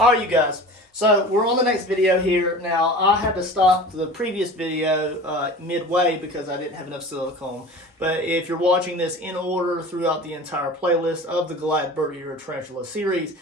All right, you guys. So we're on the next video here. Now, I had to stop the previous video midway because I didn't have enough silicone. But if you're watching this in order throughout the entire playlist of the Goliath Birdeater Tarantula series,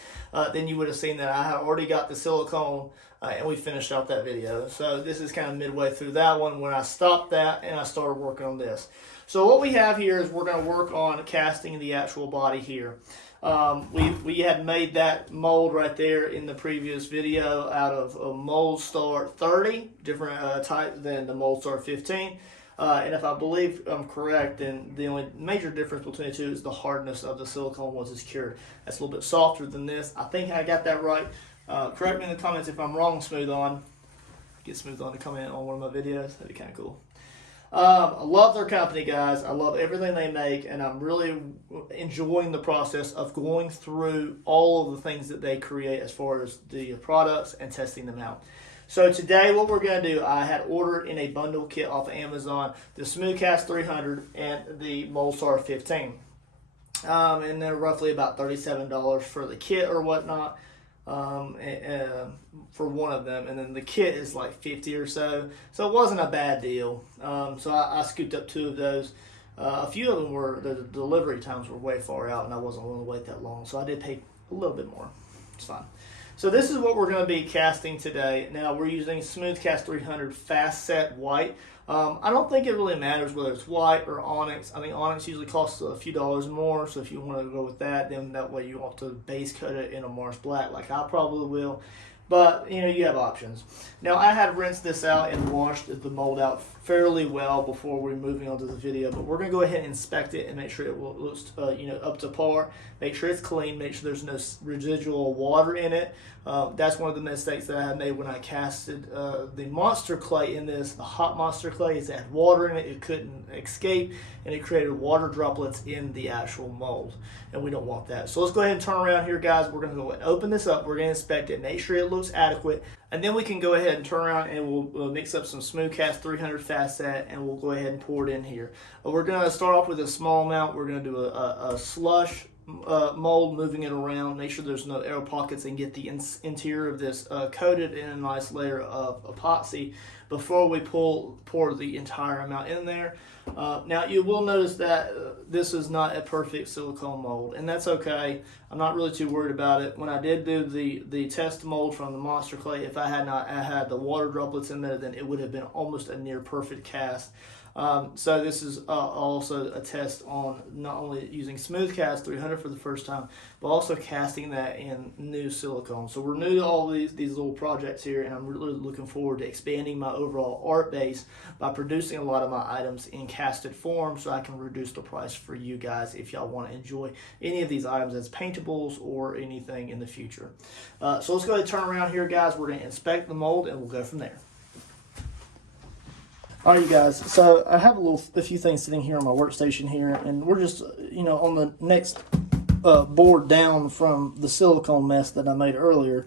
then you would have seen that I had already got the silicone and we finished out that video. So this is kind of midway through that one when I stopped that and I started working on this. So what we have here is we're going to work on casting the actual body here. We had made that mold right there in the previous video out of a Mold Star 30, different type than the Mold Star 15. And if I believe I'm correct, then the only major difference between the two is the hardness of the silicone once it's cured. That's a little bit softer than this. I think I got that right. Correct me in the comments if I'm wrong, Smooth On. Get Smooth On to comment on one of my videos. That'd be kind of cool. I love their company, guys. I love everything they make, and I'm really enjoying the process of going through all of the things that they create as far as the products and testing them out. So today what we're going to do, I had ordered in a bundle kit off of Amazon the Smoothcast 300 and the Moldstar 15. And they're roughly about $37 for the kit or whatnot. For one of them, and then the kit is like 50 or so, so it wasn't a bad deal. So I scooped up two of those. A few of them were, the delivery times were way far out and I wasn't willing to wait that long, so I did pay a little bit more. It's fine. So this is what we're going to be casting today. Now we're using Smoothcast 300 Fast Set White. I don't think it really matters whether it's white or onyx. I think onyx usually costs a few dollars more, so if you want to go with that, then that way you want to base coat it in a Mars Black like I probably will. But, you know, you have options. Now, I had rinsed this out and washed the mold out fairly well before we're moving on to the video. But we're going to go ahead and inspect it and make sure it looks, up to par. Make sure it's clean. Make sure there's no residual water in it. That's one of the mistakes that I had made when I casted the monster clay in this. The hot monster clay is it had water in it. It couldn't escape, and it created water droplets in the actual mold. And we don't want that. So let's go ahead and turn around here, guys. We're going to go and open this up. We're going to inspect it. Make sure it looks adequate. And then we can go ahead and turn around and we'll mix up some Smoothcast 300 Fast Set and we'll go ahead and pour it in here. We're going to start off with a small amount. We're going to do a slush mold, moving it around. Make sure there's no air pockets and get the interior of this coated in a nice layer of epoxy before we pour the entire amount in there. Now you will notice that this is not a perfect silicone mold, and that's okay. I'm not really too worried about it. When I did do the test mold from the monster clay, if I had not had the water droplets in there, then it would have been almost a near perfect cast. So this is also a test on not only using Smoothcast 300 for the first time, but also casting that in new silicone. So we're new to all these little projects here, and I'm really looking forward to expanding my overall art base by producing a lot of my items in casted form so I can reduce the price for you guys if y'all want to enjoy any of these items as paintables or anything in the future. So let's go ahead and turn around here, guys. We're going to inspect the mold and we'll go from there. Alright, you guys, so I have a few things sitting here on my workstation here, and we're just, on the next board down from the silicone mess that I made earlier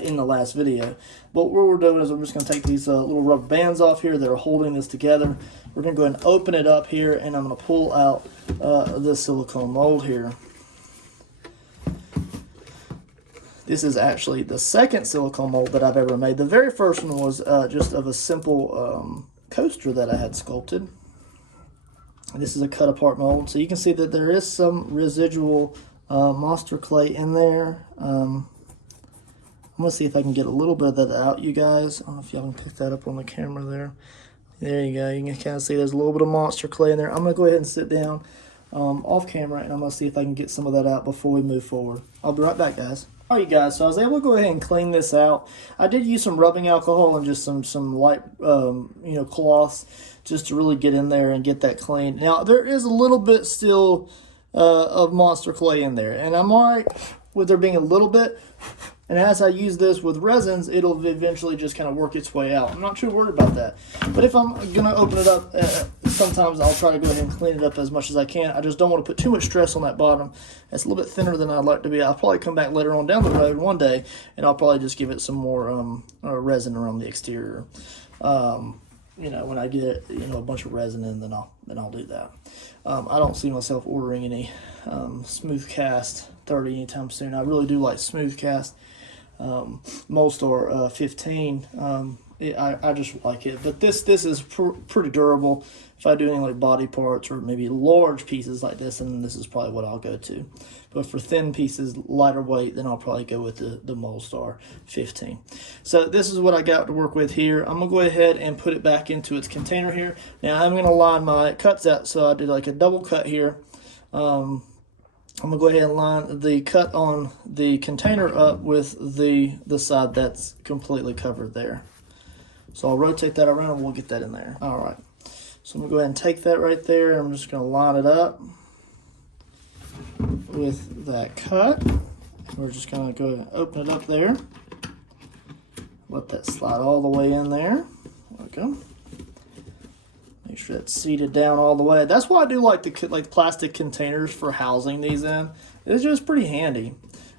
in the last video. But what we're doing is we're just going to take these little rubber bands off here that are holding this together. We're going to go ahead and open it up here, and I'm going to pull out this silicone mold here. This is actually the second silicone mold that I've ever made. The very first one was just of a simple coaster that I had sculpted. This is a cut apart mold, so you can see that there is some residual monster clay in there. I'm gonna see if I can get a little bit of that out, you guys. I don't know if y'all can pick that up on the camera there. There you go. You can kind of see there's a little bit of monster clay in there. I'm gonna go ahead and sit down off camera, and I'm gonna see if I can get some of that out before we move forward. I'll be right back, guys. Alright, guys, so I was able to go ahead and clean this out. I did use some rubbing alcohol and just some light, cloths just to really get in there and get that clean. Now, there is a little bit still of monster clay in there, and I'm alright with there being a little bit. And as I use this with resins, it'll eventually just kind of work its way out. I'm not too worried about that. But if I'm going to open it up, sometimes I'll try to go ahead and clean it up as much as I can. I just don't want to put too much stress on that bottom. It's a little bit thinner than I'd like to be. I'll probably come back later on down the road one day, and I'll probably just give it some more resin around the exterior. When I get a bunch of resin in, then I'll do that. I don't see myself ordering any Smoothcast 30 anytime soon. I really do like Smoothcast. Moldstar 15. I just like it, but this is pretty durable. If I do any like body parts or maybe large pieces like this, then this is probably what I'll go to. But for thin pieces, lighter weight, then I'll probably go with the Moldstar 15. So this is what I got to work with here. I'm gonna go ahead and put it back into its container here. Now I'm gonna line my cuts out, so I did like a double cut here. I'm gonna go ahead and line the cut on the container up with the side that's completely covered there. So I'll rotate that around and we'll get that in there. All right. So I'm gonna go ahead and take that right there, and I'm just gonna line it up with that cut. We're just gonna go ahead and open it up there. Let that slide all the way in there. There we go. Make sure that's seated down all the way. That's why I do like the plastic containers for housing these in. It's just pretty handy.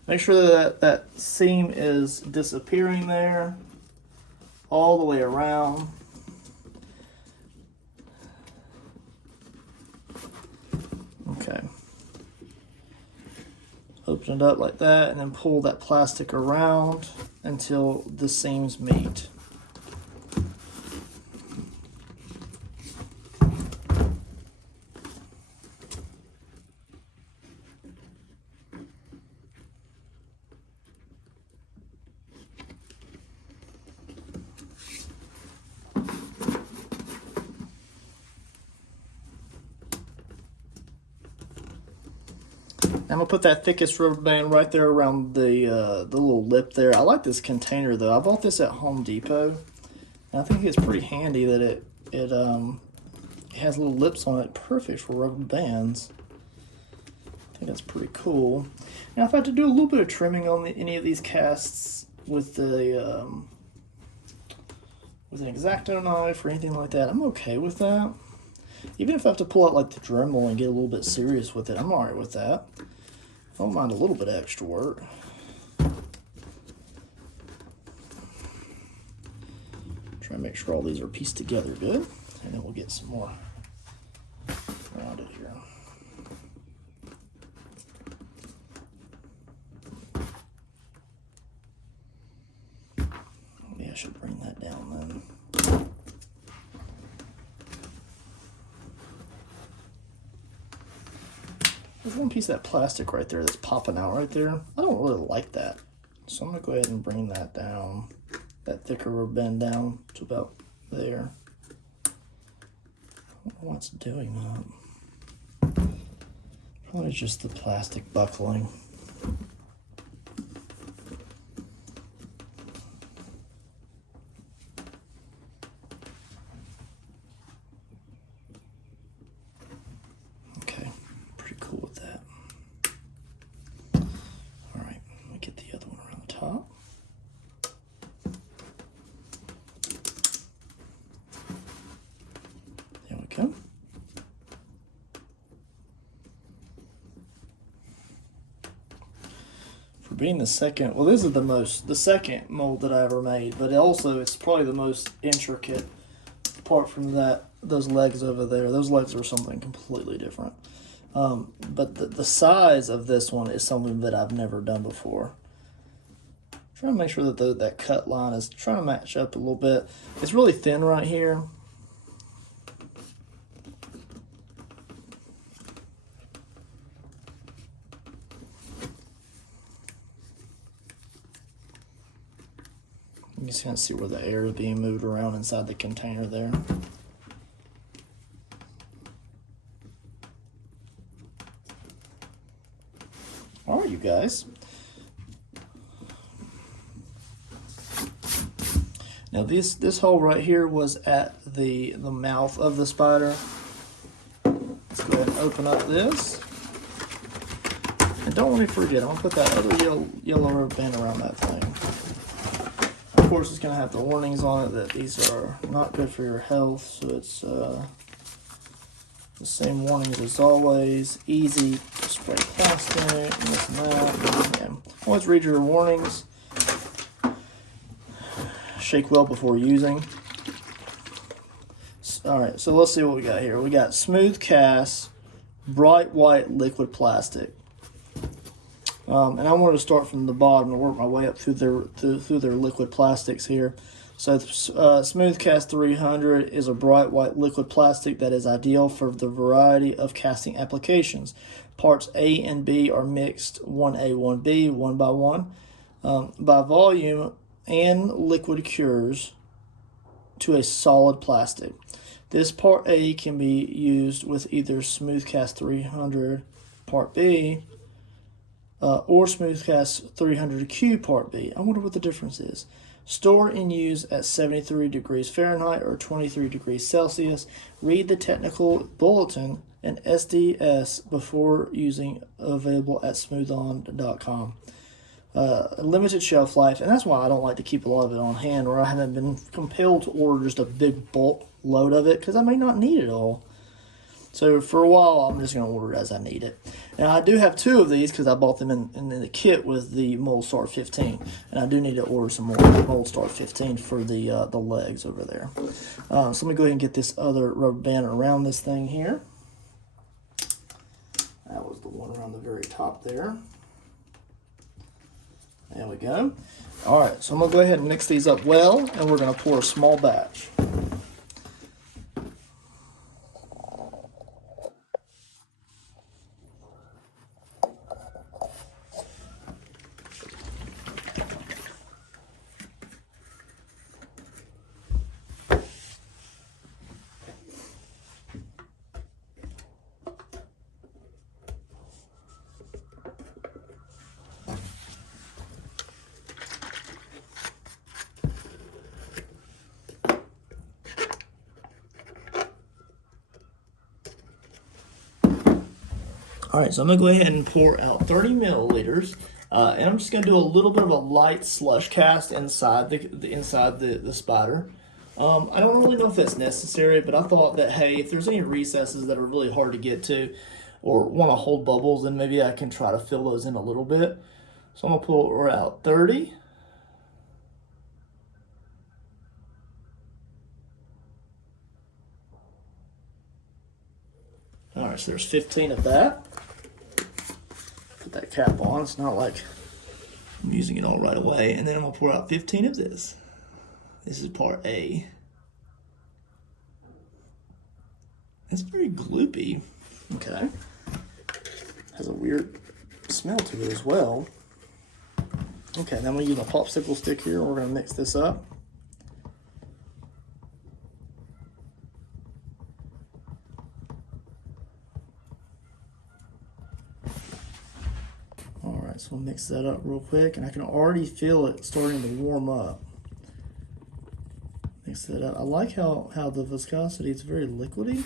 Make sure that seam is disappearing there all the way around. Okay. Open it up like that and then pull that plastic around until the seams meet. I'm gonna put that thickest rubber band right there around the little lip there. I like this container though. I bought this at Home Depot, and I think it's pretty handy that it has little lips on it, perfect for rubber bands. I think that's pretty cool. Now, if I had to do a little bit of trimming on any of these casts with an X-Acto knife or anything like that, I'm okay with that. Even if I have to pull out like the Dremel and get a little bit serious with it, I'm alright with that. I don't mind a little bit of extra work. Try to make sure all these are pieced together good, and then we'll get some more around it here. Maybe I should bring that down then. There's one piece of that plastic right there that's popping out right there. I don't really like that. So I'm gonna go ahead and bring that down, that thicker rubber band down to about there. I don't know what's doing that. Probably just the plastic buckling. For being the second, well, this is the second mold that I ever made, but also it's probably the most intricate, apart from those legs over there. Those legs are something completely different. But the size of this one is something that I've never done before. I'm trying to make sure that that cut line is trying to match up a little bit. It's really thin right here. You just kind of see where the air is being moved around inside the container there. All right, you guys. Now this hole right here was at the mouth of the spider. Let's go ahead and open up this. And don't let me forget, I'm gonna put that other yellow rubber band around that thing. Of course, it's going to have the warnings on it that these are not good for your health, so it's the same warnings as always. Easy spray plastic, and this and that. And always read your warnings. Shake well before using. Alright, so let's see what we got here. We got smooth cast, bright white liquid plastic. And I wanted to start from the bottom and work my way up through their liquid plastics here. So Smooth Cast 300 is a bright white liquid plastic that is ideal for the variety of casting applications. Parts A and B are mixed 1A, 1B, 1 by 1 by volume, and liquid cures to a solid plastic. This Part A can be used with either Smooth Cast 300 Part B or Smooth Cast 300Q Part B. I wonder what the difference is. Store and use at 73 degrees Fahrenheit or 23 degrees Celsius. Read the technical bulletin and SDS before using. Available at smoothon.com. Limited shelf life, and that's why I don't like to keep a lot of it on hand, or I haven't been compelled to order just a big bulk load of it because I may not need it all. So for a while, I'm just going to order it as I need it. Now, I do have 2 of these because I bought them in the kit with the Moldstar 15. And I do need to order some more Moldstar 15 for the legs over there. So let me go ahead and get this other rubber band around this thing here. That was the one around the very top there. There we go. All right, so I'm going to go ahead and mix these up well, and we're going to pour a small batch. All right, so I'm gonna go ahead and pour out 30 milliliters, and I'm just gonna do a little bit of a light slush cast inside the spider. I don't really know if that's necessary, but I thought that, hey, if there's any recesses that are really hard to get to or want to hold bubbles, then maybe I can try to fill those in a little bit. So I'm gonna pour out 30. All right, so there's 15 of that. Put that cap on. It's not like I'm using it all right away. And then I'm gonna pour out 15 of this. This is Part A. It's very gloopy. Okay. Has a weird smell to it as well. Okay, then I'm gonna use a popsicle stick here. We're gonna mix this up. Alright, so we'll mix that up real quick, and I can already feel it starting to warm up. Mix that up. I like how the viscosity is very liquidy.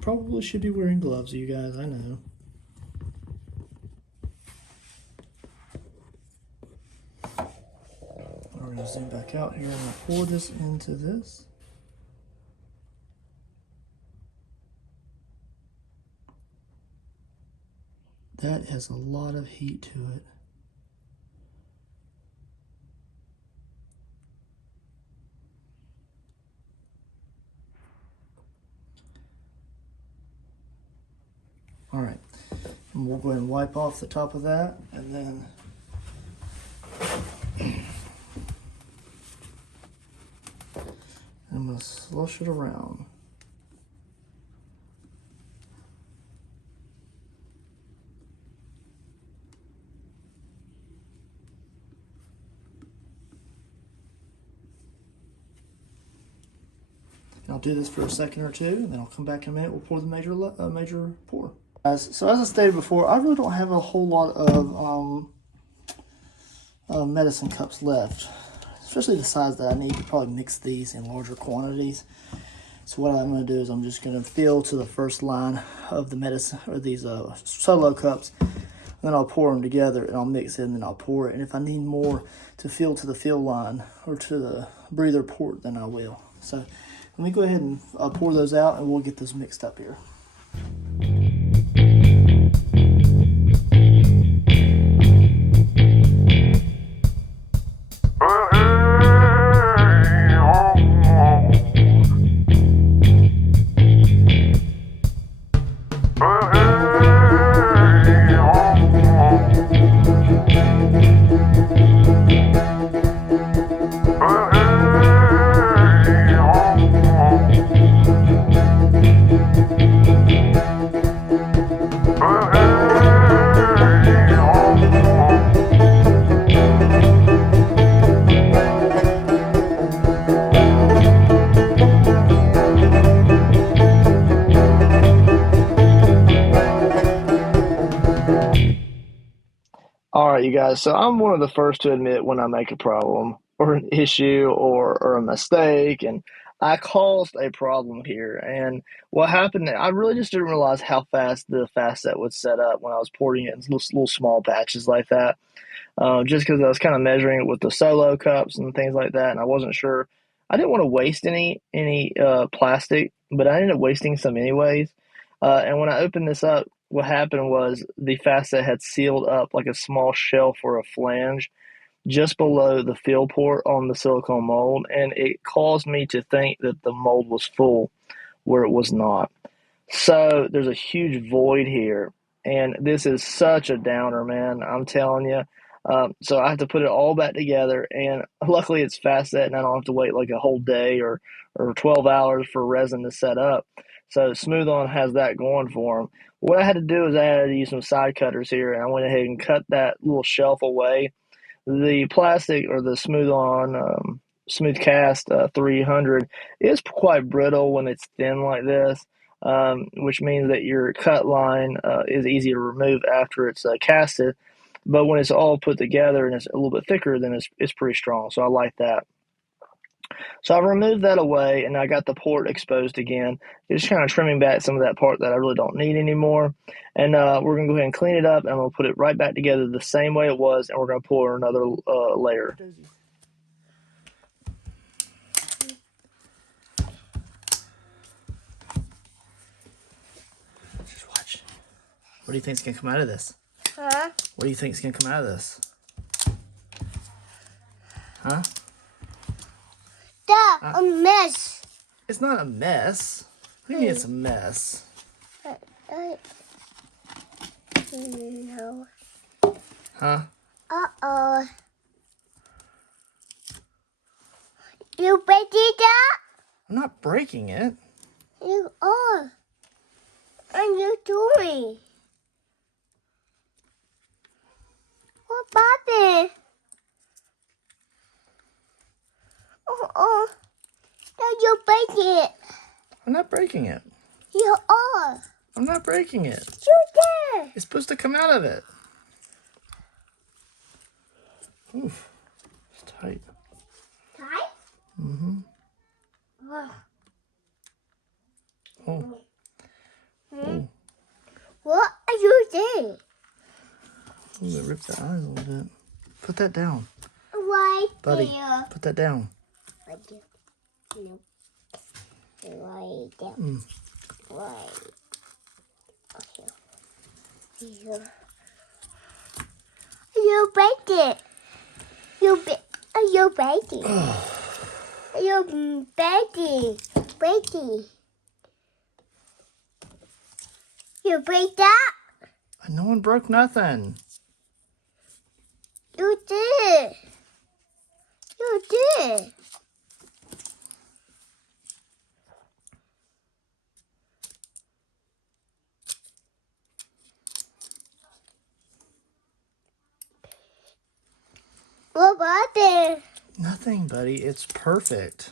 Probably should be wearing gloves, you guys, I know. We're going to zoom back out here and pour this into this. That has a lot of heat to it. All right, and we'll go ahead and wipe off the top of that, and then I'm going to slush it around. And I'll do this for a second or two, and then I'll come back in a minute. We'll pour the major pour. So as I stated before, I really don't have a whole lot of medicine cups left, especially the size that I need to probably mix these in larger quantities. So what I'm going to do is I'm just going to fill to the first line of the medicine, or these solo cups, and then I'll pour them together, and I'll mix it, and then I'll pour it. And if I need more to fill to the fill line or to the breather port, then I will. So let me go ahead and pour those out, and we'll get those mixed up here. right, you guys. So I'm one of the first to admit when I make a problem or an issue or a mistake, and I caused a problem here. And what happened, I really just didn't realize how fast the fast set would set up when I was porting it in little small batches like that. Just because I was kind of measuring it with the solo cups and things like that, and I wasn't sure. I didn't want to waste any plastic, but I ended up wasting some anyways. And when I opened this up, what happened was the facet had sealed up like a small shelf or a flange just below the fill port on the silicone mold, and it caused me to think that the mold was full where it was not. So there's a huge void here, and this is such a downer, man. I'm telling you. So I have to put it all back together, and luckily it's fast set, and I don't have to wait like a whole day or 12 hours for resin to set up. So Smooth On has that going for them. What I had to do is I had to use some side cutters here, and I went ahead and cut that little shelf away. The plastic or the Smooth On Smooth Cast 300 is quite brittle when it's thin like this, which means that your cut line is easy to remove after it's casted. But when it's all put together and it's a little bit thicker, then it's pretty strong. So I like that. So I removed that away, and I got the port exposed again. Just kind of trimming back some of that part that I really don't need anymore. And we're going to go ahead and clean it up, and we'll put it right back together the same way it was, and we're going to pour another layer. Just watch. What do you think is going to come out of this? Huh? What do you think is going to come out of this? Huh? A mess. It's not a mess. What do you mean it's a mess? No. Huh? Uh-oh. You break it up? I'm not breaking it. You are. And you doing? What happened? Oh, now you break it. I'm not breaking it. You are. I'm not breaking it. You did. It's supposed to come out of it. Oof. It's tight. Tight? Mm-hmm. Oh. Oh. Oh. What are you doing? I'm gonna rip the eyes a little bit. Put that down. Right Buddy, there. put that down. Right there. No. Right there. Right. Okay. Here. You baked it. You baked it. You baked it. Baked it. You baked that? No one broke nothing. You did. You did. What about it? Nothing, buddy. It's perfect.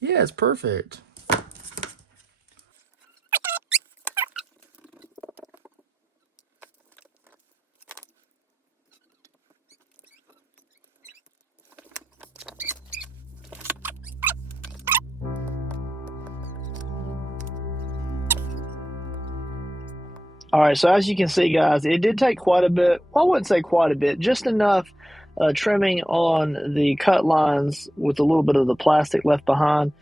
Yeah, it's perfect. All right, so as you can see, guys, it did take quite a bit. Well, I wouldn't say quite a bit, just enough trimming on the cut lines with a little bit of the plastic left behind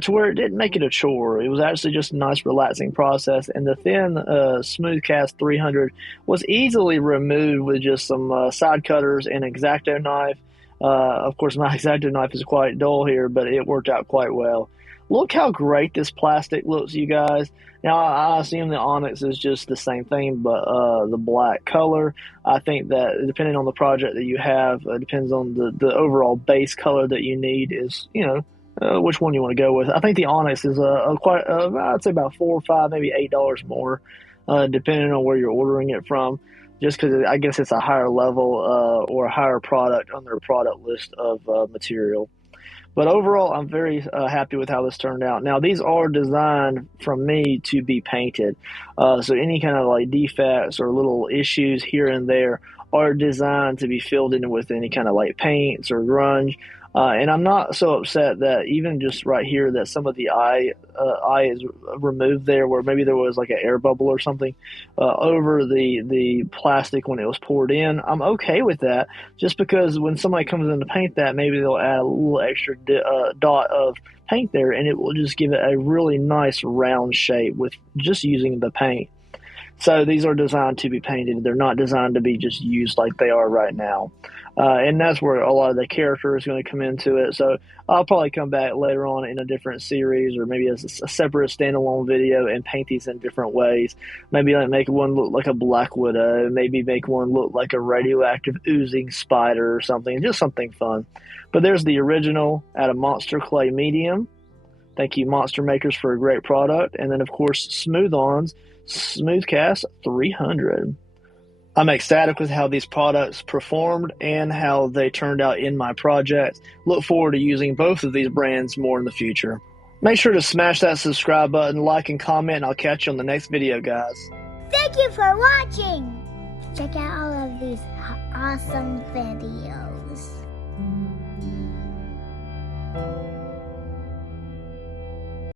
to where it didn't make it a chore. It was actually just a nice, relaxing process. And the thin Smooth Cast 300 was easily removed with just some side cutters and an X-Acto knife. Of course, my X-Acto knife is quite dull here, but it worked out quite well. Look how great this plastic looks, you guys. Now, I assume the onyx is just the same thing, but the black color, I think that depending on the project that you have, depends on the overall base color that you need is, which one you want to go with. I think the onyx is quite, I'd say about $4 or $5, maybe $8 more, depending on where you're ordering it from, just because I guess it's a higher level or a higher product on their product list of material. But overall, I'm very happy with how this turned out. Now, these are designed from me to be painted. So any kind of like defects or little issues here and there are designed to be filled in with any kind of like paints or grunge. And I'm not so upset that even just right here that some of the eye is removed there, where maybe there was like an air bubble or something over the plastic when it was poured in. I'm okay with that, just because when somebody comes in to paint that, maybe they'll add a little extra dot of paint there, and it will just give it a really nice round shape with just using the paint. So these are designed to be painted. They're not designed to be just used like they are right now. And that's where a lot of the character is going to come into it. So I'll probably come back later on in a different series, or maybe as a separate standalone video, and paint these in different ways. Maybe like make one look like a black widow. Maybe make one look like a radioactive oozing spider or something. Just something fun. But there's the original at a Monster Clay medium. Thank you, Monster Makers, for a great product. And then, of course, Smooth-On's Smoothcast 300. I'm ecstatic with how these products performed and how they turned out in my project. Look forward to using both of these brands more in the future. Make sure to smash that subscribe button, like, and comment, and I'll catch you on the next video, guys. Thank you for watching. Check out all of these awesome videos.